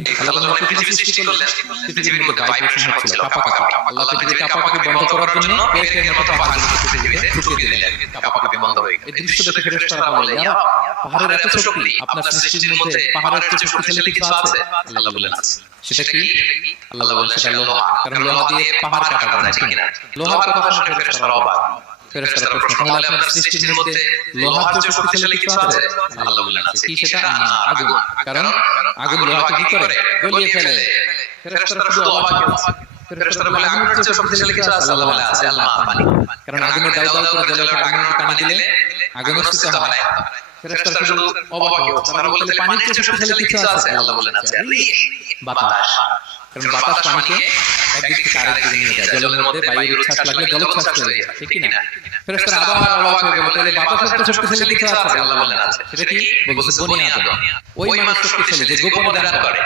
আল্লাহ যখন পৃথিবী সৃষ্টি করলেন, পৃথিবীর মধ্যে ভাইব্রেশন হচ্ছিল, কাঁপাকাঁপি। আল্লাহ পৃথিবীর কাঁপাকাঁপি বন্ধ করার জন্য পেরেকের মতো পাহাড়গুলোকে পৃথিবীতে ঢুকিয়ে দিলেন, কাঁপাকাঁপি বন্ধ হয়ে গেল। এই দৃশ্য দেখে ফেরেশতারা বলে, ইয়া পাহাড়ের এত শক্তি, আপনার সৃষ্টির মধ্যে পাহাড়ের চেয়ে শক্তিশালী কিছু আছে? আল্লাহ বললেন আছে। সেটা কি? আল্লাহ বললেন সেটা লোহা। কারণ লোহা দিয়ে পাহাড় কাটা যায়, ঠিক না? লোহার কথা শুনে ফেরেশতারা অবাক। ফেরেশতারা প্রশ্ন, তাহলে আপনার সৃষ্টির মধ্যে লোহার চেয়ে শক্তিশালী কিছু আছে? আল্লাহ বললেন আছে। কি সেটা? না, আগুন। কারণ আগুন লোহাকে কি করে? গলিয়ে ফেলে। ফেরেশতারা শুধু অবাক হচ্ছে। ফেরেশতারা বলে, আগুনের চেয়ে শক্তিশালী কিছু আছে? আল্লাহ বলে আছে, আল্লাহ পানি। কারণ আগুনে দাউ দাউ করে জ্বলে ওঠা আগুনে পানি দিলে আগুন উৎসিত হয়। ফেরেশতারা শুধু অবাক হচ্ছে। তারা বলে, পানির চেয়ে শক্তিশালী কিছু আছে? আল্লাহ বলেন আছে, বাতাস। কারণ বাতাস পানিকে একদিক থেকে আরেক দিকে নিয়ে যায়। জলের মধ্যে বায়ুর উচ্ছ্বাস লাগলে জলোচ্ছ্বাস তৈরি হয়, ঠিক কি না? ফেরেশতারা আবার অবাক হয়ে গেল, তাহলে বাতাসের চেয়ে শক্তিশালী কিছু আছে? আল্লাহ বলেন আছে। সেটা কি? বলছে বনি আদম। ওই মানুষ শক্তিশালী যে গোপনে ধ্যান করে।